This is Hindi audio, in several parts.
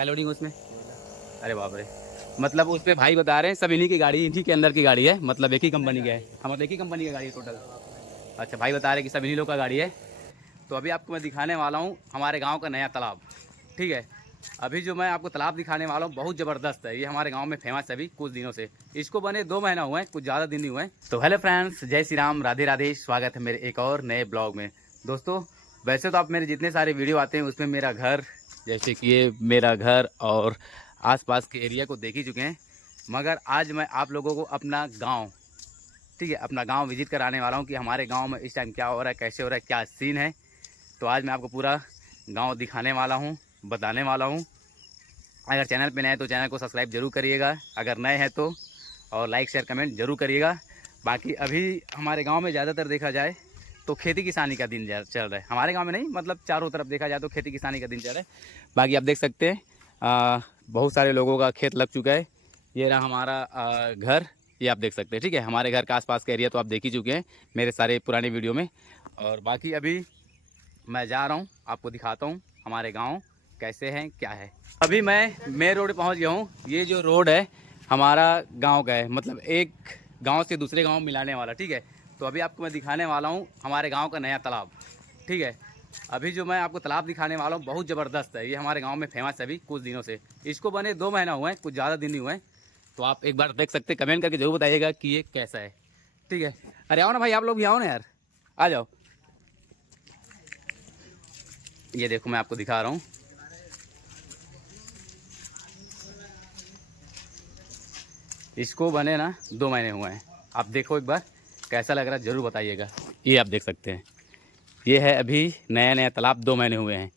क्या लोडिंग है उसमें? अरे बाप रे। मतलब उस पे भाई बता रहे हैं सब इन्हीं की गाड़ी, इन्हीं के अंदर की गाड़ी है, मतलब एक ही कंपनी का है। हाँ मतलब एक ही कंपनी की गाड़ी है टोटल। अच्छा भाई बता रहे हैं कि सब इन्हीं लोग का गाड़ी है। तो अभी आपको मैं दिखाने वाला हूँ हमारे गांव का नया तालाब। ठीक है, अभी जो मैं आपको तालाब दिखाने वाला हूँ बहुत ज़बरदस्त है। ये हमारे गांव में फेमस है अभी कुछ दिनों से। इसको बने 2 महीना हुए हैं, कुछ ज़्यादा दिन नहीं हुए हैं। तो हेलो फ्रेंड्स, जय श्री राम, राधे राधे, स्वागत है मेरे एक और नए ब्लॉग में। दोस्तों वैसे तो आप मेरे जितने सारे वीडियो आते हैं उसमें मेरा घर, जैसे कि ये मेरा घर और आसपास के एरिया को देख ही चुके हैं, मगर आज मैं आप लोगों को अपना गाँव, ठीक है, अपना गांव विजिट कराने वाला हूं कि हमारे गांव में इस टाइम क्या हो रहा है, कैसे हो रहा है, क्या सीन है। तो आज मैं आपको पूरा गांव दिखाने वाला हूं, बताने वाला हूं। अगर चैनल पे नए हैं तो चैनल को सब्सक्राइब जरूर करिएगा, अगर नए हैं तो, और लाइक शेयर कमेंट जरूर करिएगा। बाकी अभी हमारे गाँव में ज़्यादातर देखा जाए तो खेती किसानी का दिन चल रहा है। हमारे गाँव में नहीं, मतलब चारों तरफ देखा जाए तो खेती किसानी का दिन चल रहा है। बाकी आप देख सकते हैं बहुत सारे लोगों का खेत लग चुका है। ये रहा हमारा घर, ये आप देख सकते हैं। ठीक है, हमारे घर का आसपास का एरिया तो आप देख ही चुके हैं मेरे सारे पुराने वीडियो में। और बाकी अभी मैं जा रहा हूँ, आपको दिखाता हूँ हमारे गांव कैसे हैं क्या है। अभी मैं मेन रोड पहुँच गया हूँ। ये जो रोड है हमारा गांव का है, मतलब एक गांव से दूसरे गांव मिलाने वाला। ठीक है, तो अभी आपको मैं दिखाने वाला हूँ हमारे गाँव का नया तालाब। ठीक है, अभी जो मैं आपको तालाब दिखाने वाला हूँ बहुत ज़बरदस्त है। ये हमारे गाँव में फेमस है अभी कुछ दिनों से। इसको बने 2 महीना हुए हैं, कुछ ज़्यादा दिन नहीं हुए हैं। तो आप एक बार देख सकते हैं, कमेंट करके जरूर बताइएगा कि ये कैसा है। ठीक है, अरे आओ ना भाई, आप लोग भी आओ ना यार, आ जाओ। ये देखो मैं आपको दिखा रहा हूँ। इसको बने ना 2 महीने हुए हैं। आप देखो एक बार कैसा लग रहा है ज़रूर बताइएगा। ये आप देख सकते हैं, ये है अभी नया नया तालाब, 2 महीने हुए हैं।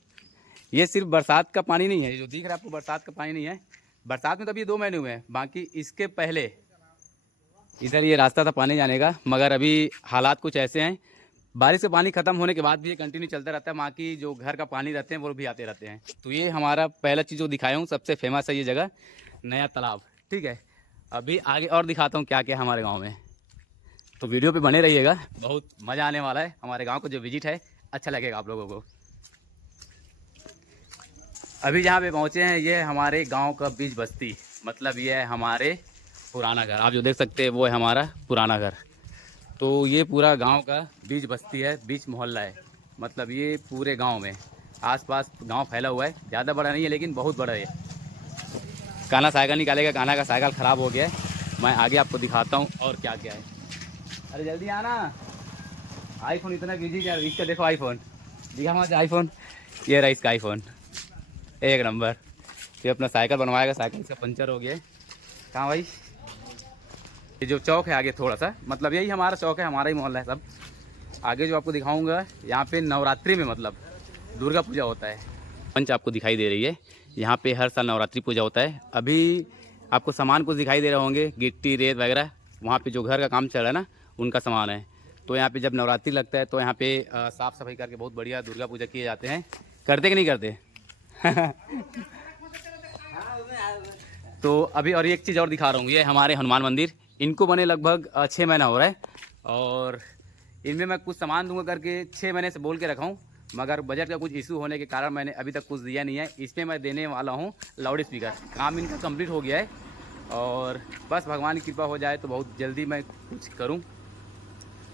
ये सिर्फ बरसात का पानी नहीं है, जो दिख रहा है आपको बरसात का पानी नहीं है। बरसात में तो अभी 2 महीने हुए हैं, बाकी इसके पहले इधर ये रास्ता था पानी जाने का, मगर अभी हालात कुछ ऐसे हैं, बारिश से पानी खत्म होने के बाद भी ये कंटिन्यू चलता रहता है। वहाँ की जो घर का पानी रहते हैं वो भी आते रहते हैं। तो ये हमारा पहला चीज़ जो दिखाया हूँ, सबसे फेमस है ये जगह, नया तालाब। ठीक है, अभी आगे और दिखाता हूँ क्या क्या है हमारे गाँव में। तो वीडियो पे बने रहिएगा, बहुत मज़ा आने वाला है। हमारे गाँव को जो विजिट है अच्छा लगेगा आप लोगों को। अभी जहाँ पे पहुँचे हैं ये हमारे गाँव का बीच बस्ती, मतलब ये है हमारे पुराना घर। आप जो देख सकते हैं वो है हमारा पुराना घर। तो ये पूरा गांव का बीच बस्ती है, बीच मोहल्ला है। मतलब ये पूरे गांव में आसपास गांव फैला हुआ है, ज़्यादा बड़ा नहीं है लेकिन बहुत बड़ा है। कान्हा साइकिल निकालेगा, कान्हा का साइकिल ख़राब हो गया है। मैं आगे आपको दिखाता हूँ और क्या क्या है। अरे जल्दी आना, आईफोन इतना बिजी क्या, इसका देखो आईफोन, दिखा मुझे आईफोन। ये रहा इसका आईफोन, एक नंबर। ये अपना साइकिल बनवाएगा, साइकिल इसका पंचर हो गया है। कहाँ भाई, ये जो चौक है आगे थोड़ा सा, मतलब यही हमारा चौक है, हमारा ही मोहल्ला है सब। आगे जो आपको दिखाऊंगा यहाँ पे नवरात्रि में, मतलब दुर्गा पूजा होता है। मंच आपको दिखाई दे रही है, यहाँ पे हर साल नवरात्रि पूजा होता है। अभी आपको सामान कुछ दिखाई दे रहे होंगे, गिट्टी रेत वगैरह, वहाँ पे जो घर का काम चल रहा है ना उनका सामान है। तो यहाँ पे जब नवरात्रि लगता है तो यहाँ पे साफ़ सफाई करके बहुत बढ़िया दुर्गा पूजा किए जाते हैं। करते कि नहीं करते? तो अभी और एक चीज़ और दिखा रहा हूँ, ये हमारे हनुमान मंदिर, इनको बने लगभग 6 महीना हो रहा है। और इनमें मैं कुछ सामान दूंगा करके 6 महीने से बोल के रखा हूँ, मगर बजट का कुछ इशू होने के कारण मैंने अभी तक कुछ दिया नहीं है। इसमें मैं देने वाला हूँ लाउड स्पीकर। काम इनका कंप्लीट हो गया है और बस भगवान की कृपा हो जाए तो बहुत जल्दी मैं कुछ करूँ।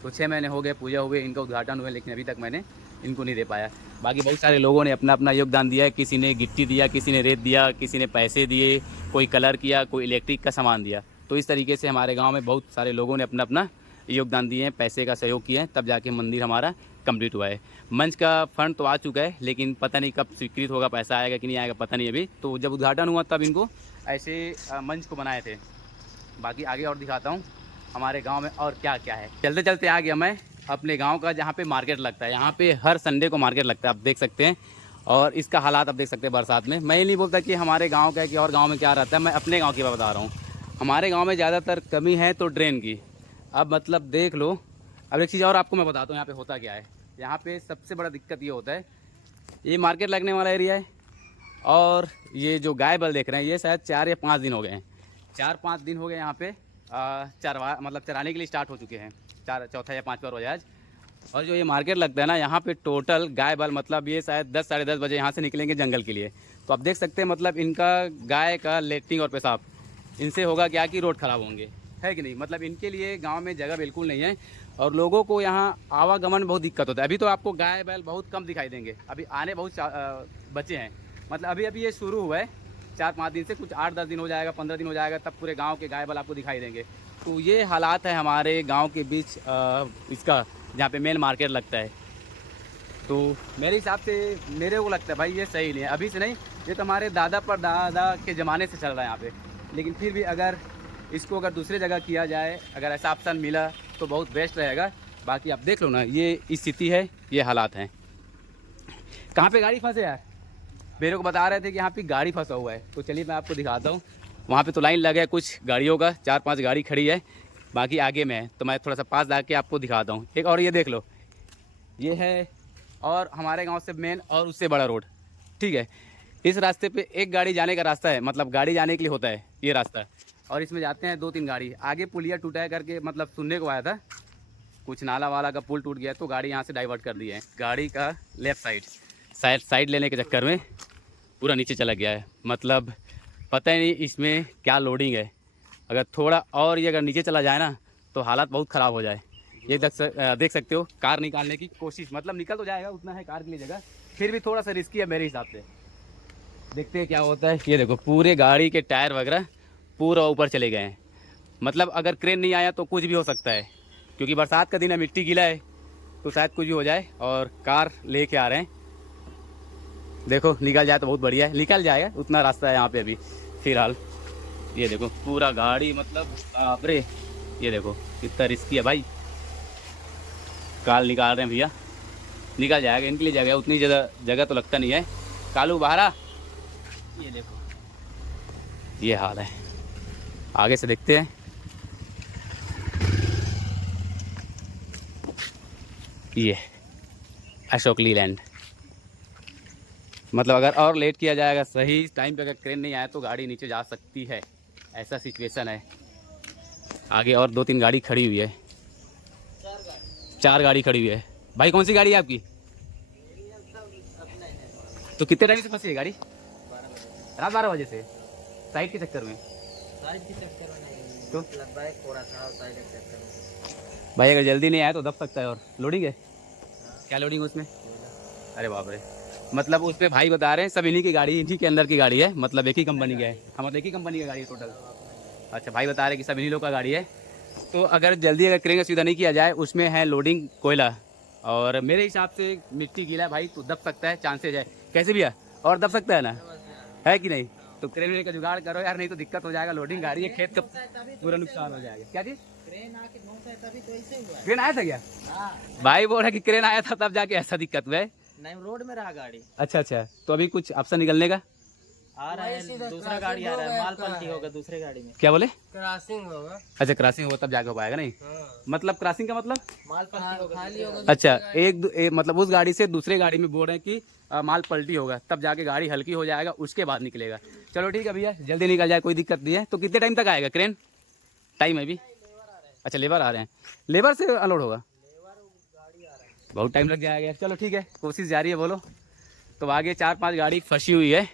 तो 6 महीने हो गए, पूजा हुए, इनका उद्घाटन हुआ, लेकिन अभी तक मैंने इनको नहीं दे पाया। बाकी बहुत सारे लोगों ने अपना अपना योगदान दिया है, किसी ने गिट्टी दिया, किसी ने रेत दिया, किसी ने पैसे दिए, कोई कलर किया, कोई इलेक्ट्रिक का सामान दिया। तो इस तरीके से हमारे गांव में बहुत सारे लोगों ने अपना अपना योगदान दिए हैं, पैसे का सहयोग किए हैं, तब जाके मंदिर हमारा कंप्लीट हुआ है। मंच का फंड तो आ चुका है, लेकिन पता नहीं कब स्वीकृत होगा, पैसा आएगा कि नहीं आएगा पता नहीं अभी। तो जब उद्घाटन हुआ तब इनको ऐसे मंच को बनाए थे। बाकी आगे और दिखाता हूँ हमारे गांव में और क्या क्या है। चलते चलते आ गया मैं अपने गांव का, जहाँ पे मार्केट लगता है। यहाँ पे हर संडे को मार्केट लगता है, आप देख सकते हैं। और इसका हालात आप देख सकते हैं बरसात में। मैं ये नहीं बोलता कि हमारे गांव का है कि और गांव में क्या रहता है, मैं अपने गांव की बात बता रहा हूँ। हमारे गांव में ज़्यादातर कमी है तो ड्रेन की। अब मतलब देख लो। अब एक चीज़ और आपको मैं बताता हूँ यहाँ पर होता क्या है। यहाँ पर सबसे बड़ा दिक्कत ये होता है, ये मार्केट लगने वाला एरिया है और ये जो गाय बल देख रहे हैं ये शायद 4 या 5 दिन हो गए हैं। 4-5 दिन हो गए यहाँ पे चरवा, मतलब चराने के लिए स्टार्ट हो चुके हैं। चौथा या 5वां रोज आज। और जो ये मार्केट लगता है ना, यहाँ पे टोटल गाय बल, मतलब ये शायद 10 साढ़े 10 बजे यहाँ से निकलेंगे जंगल के लिए। तो आप देख सकते हैं मतलब इनका गाय का लेटरिन और पेशाब इनसे होगा क्या कि रोड ख़राब होंगे, है कि नहीं। मतलब इनके लिए गांव में जगह बिल्कुल नहीं है और लोगों को यहाँ आवागमन में बहुत दिक्कत होता है। अभी तो आपको गाय बैल बहुत कम दिखाई देंगे, अभी आने बहुत बचे हैं। मतलब अभी अभी ये शुरू हुआ है 4-5 दिन से, कुछ 8-10 दिन हो जाएगा, 15 दिन हो जाएगा, तब पूरे गांव के गाय बैल आपको दिखाई देंगे। तो ये हालात है हमारे गांव के बीच इसका, जहाँ पे मेन मार्केट लगता है। तो मेरे हिसाब से मेरे को लगता है भाई ये सही नहीं है, अभी से नहीं, ये तो हमारे दादा पर दादा के ज़माने से चल रहा है यहाँ पे। लेकिन फिर भी अगर इसको अगर दूसरी जगह किया जाए, अगर ऐसा ऑप्शन मिला तो बहुत बेस्ट रहेगा। बाकी आप देख लो ना, ये स्थिति है, ये हालात हैं। कहाँ पे गाड़ी फंसे यार, मेरे को बता रहे थे कि यहाँ पे गाड़ी फंसा हुआ है। तो चलिए मैं आपको दिखाता हूँ। वहाँ पे तो लाइन लगा है कुछ गाड़ियों का, 4-5 गाड़ी खड़ी है, बाकी आगे में है। तो मैं थोड़ा सा पास जाके आपको दिखाता हूँ। एक और ये देख लो, ये है और हमारे गांव से मेन और उससे बड़ा रोड, ठीक है। इस रास्ते पे एक गाड़ी जाने का रास्ता है, मतलब गाड़ी जाने के लिए होता है ये रास्ता, और इसमें जाते हैं 2-3 गाड़ी। आगे पुलिया टूटा है करके मतलब सुनने को आया था, कुछ नाला वाला का पुल टूट गया तो गाड़ी यहाँ से डाइवर्ट कर दी है। गाड़ी का लेफ़्ट साइड लेने के चक्कर में पूरा नीचे चला गया है। मतलब पता ही नहीं इसमें क्या लोडिंग है। अगर थोड़ा और ये अगर नीचे चला जाए ना तो हालात बहुत ख़राब हो जाए। ये देख सकते हो, कार निकालने की कोशिश, मतलब निकल तो जाएगा, उतना है कार के लिए जगह, फिर भी थोड़ा सा रिस्की है मेरे हिसाब से। देखते हैं क्या होता है। ये देखो पूरे गाड़ी के टायर वगैरह पूरा ऊपर चले गए हैं। मतलब अगर क्रेन नहीं आया तो कुछ भी हो सकता है, क्योंकि बरसात का दिन है, मिट्टी गीला है, तो शायद कुछ भी हो जाए। और कार लेके आ रहे हैं, देखो निकल जाए तो बहुत बढ़िया है, निकल जाएगा, उतना रास्ता है यहाँ पे अभी फ़िलहाल। ये देखो पूरा गाड़ी, मतलब बाप रे, ये देखो कितना रिस्की है भाई। कार निकाल रहे हैं भैया, निकल जाएगा, इनके लिए जगह उतनी जगह तो लगता नहीं है। कालू बहारा, ये देखो ये हाल है। आगे से देखते हैं। ये अशोक लीलैंड, मतलब अगर और लेट किया जाएगा, सही टाइम पे अगर क्रेन नहीं आया तो गाड़ी नीचे जा सकती है, ऐसा सिचुएशन है। आगे और 2-3 गाड़ी खड़ी हुई है, 4 गाड़ी खड़ी हुई है। भाई कौन सी गाड़ी है आपकी? तो कितने टाइम से फंसी है गाड़ी? रात 12 बजे से, साइड के चक्कर में? तो भाई अगर जल्दी नहीं आया तो दब सकता है। और लोडिंग है क्या? लोडिंग उसमें? अरे बाप रे, मतलब उस पर भाई बता रहे हैं सब इन्हीं की गाड़ी, इन्हीं के अंदर की गाड़ी है, मतलब एक ही कंपनी का है। हाँ मतलब एक ही कंपनी का गाड़ी है टोटल। अच्छा, भाई बता रहे हैं कि सब इन्हीं लोग का गाड़ी है। तो अगर जल्दी अगर क्रेन का सुविधा नहीं किया जाए, उसमें है लोडिंग कोयला, और मेरे हिसाब से मिट्टी गीला है भाई, तो दब सकता है, चांसेज है। कैसे भैया, और दब सकता है ना, है कि नहीं? तो क्रेन का जुगाड़ करो यार, नहीं तो दिक्कत हो जाएगा। लोडिंग गाड़ी है, खेत का पूरा नुकसान हो जाएगा। क्या चीज़? क्रेन आया था क्या? भाई बोल रहा कि क्रेन आया था तब जाके ऐसा दिक्कत हुआ है। नहीं, रोड में रहा गाड़ी। अच्छा, तो अभी कुछ ऑप्शन निकलने का आ रहा है, दूसरा गाड़ी आ रहा है, माल पलटी होगा दूसरे गाड़ी में। क्या बोले? क्रॉसिंग होगा। अच्छा, क्रॉसिंग होगा तब जाके हो पाएगा, नहीं? मतलब क्रॉसिंग का मतलब माल पलटी होगा, खाली होगा। अच्छा, मतलब उस गाड़ी से दूसरे गाड़ी में बोल रहे हैं कि माल पलटी होगा तब जाके गाड़ी हल्की हो जाएगा, उसके बाद निकलेगा। चलो ठीक है भैया, जल्दी निकल जाए, कोई दिक्कत नहीं है। तो कितने टाइम तक आएगा क्रेन? टाइम है अभी? अच्छा, लेबर आ रहे हैं, लेबर से अनलोड होगा, बहुत टाइम लग जाएगा। चलो ठीक है, कोशिश जारी है। बोलो। तो आगे 4-5 गाड़ी फंसी हुई है,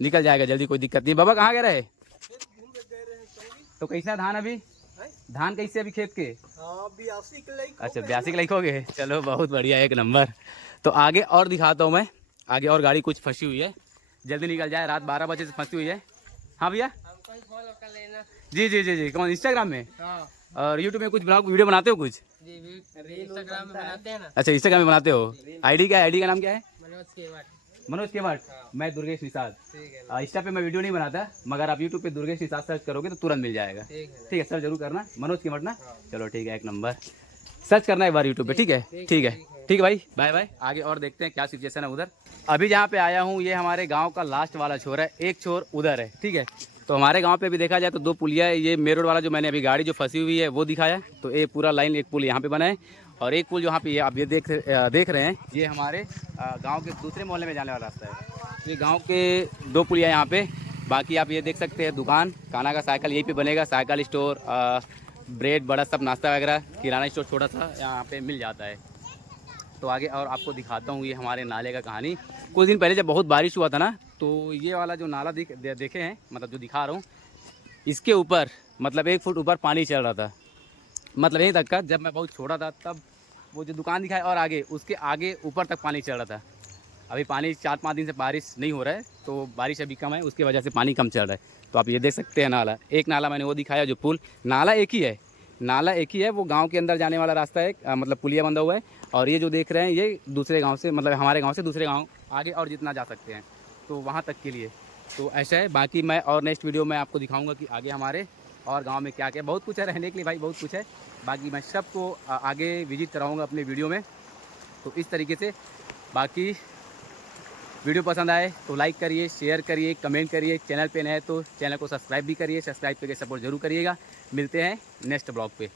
निकल जाएगा जल्दी, कोई दिक्कत नहीं। बाबा कहाँ गए रहे? तो कैसा धान अभी? धान कैसे अभी खेत के? अच्छा, 82 के लाइक हो गए। चलो बहुत बढ़िया, एक नंबर। तो आगे और दिखाता हूँ मैं, आगे और गाड़ी कुछ फंसी हुई है, जल्दी निकल जाए। रात 12 बजे से फंसी हुई है। हाँ भैया, जी। कौन, इंस्टाग्राम में? और यूट्यूब में कुछ ब्लॉग वीडियो बनाते हो कुछ? इंस्टाग्राम में बनाते हैं ना। अच्छा, इंस्टाग्राम में बनाते हो। आईडी क्या है? आईडी का नाम क्या है? मनोज के मनोज। मैं दुर्गेश निषाद। इंस्टा पे मैं वीडियो नहीं बनाता, मगर आप यूट्यूब पे दुर्गेश निषाद सर्च करोगे तो तुरंत मिल जाएगा। ठीक है, सर्च जरूर करना, मनोज केवट ना। चलो ठीक है, एक नंबर, सर्च करना एक बार यूट्यूब पे। ठीक है भाई, बाय बाय। आगे और देखते हैं क्या सिचुएशन है उधर। अभी जहाँ पे आया हूँ ये हमारे गाँव का लास्ट वाला छोर है, एक छोर उधर है, ठीक है। तो हमारे गांव पे भी देखा जाए तो 2 पुलिया है। ये मेन रोड वाला जो मैंने अभी गाड़ी जो फंसी हुई है वो दिखाया, तो ये पूरा लाइन एक पुल यहाँ पे बना है, और एक पुल जो यहाँ पे आप ये देख रहे हैं, ये हमारे गांव के दूसरे मोहल्ले में जाने वाला रास्ता है। ये गांव के 2 पुलिया यहाँ पे। बाकी आप ये देख सकते हैं दुकान, काना का साइकिल यहीं पे बनेगा, साइकिल स्टोर, ब्रेड बड़ा सब नाश्ता वगैरह, किराना स्टोर छोटा सा यहाँ पे मिल जाता है। तो आगे और आपको दिखाता हूँ, ये हमारे नाले का कहानी। कुछ दिन पहले जब बहुत बारिश हुआ था ना, तो ये वाला जो नाला देखे हैं, मतलब जो दिखा रहा हूँ, इसके ऊपर मतलब 1 फुट ऊपर पानी चल रहा था, मतलब यहीं तक का। जब मैं बहुत छोटा था तब वो जो दुकान दिखाई और आगे उसके आगे ऊपर तक पानी चल रहा था। अभी पानी 4-5 दिन से बारिश नहीं हो रहा है, तो बारिश अभी कम है, उसकी वजह से पानी कम चल रहा है। तो आप ये देख सकते हैं नाला, एक नाला मैंने वो दिखाया जो पुल, नाला एक ही है, नाला एक ही है, वो गांव के अंदर जाने वाला रास्ता है, मतलब पुलिया बंधा हुआ है। और ये जो देख रहे हैं ये दूसरे गांव से, मतलब हमारे गांव से दूसरे गांव आगे और जितना जा सकते हैं, तो वहाँ तक के लिए तो ऐसा है। बाकी मैं और नेक्स्ट वीडियो में आपको दिखाऊंगा कि आगे हमारे और गांव में क्या क्या, बहुत कुछ है रहने के लिए भाई, बहुत कुछ है। बाकी मैं सबको आगे विजिट कराऊंगा अपने वीडियो में। तो इस तरीके से बाकी वीडियो पसंद आए तो लाइक करिए, शेयर करिए, कमेंट करिए। चैनल पे नए हैं तो चैनल को सब्सक्राइब भी करिए, सब्सक्राइब करके सपोर्ट जरूर करिएगा। मिलते हैं नेक्स्ट ब्लॉग पे।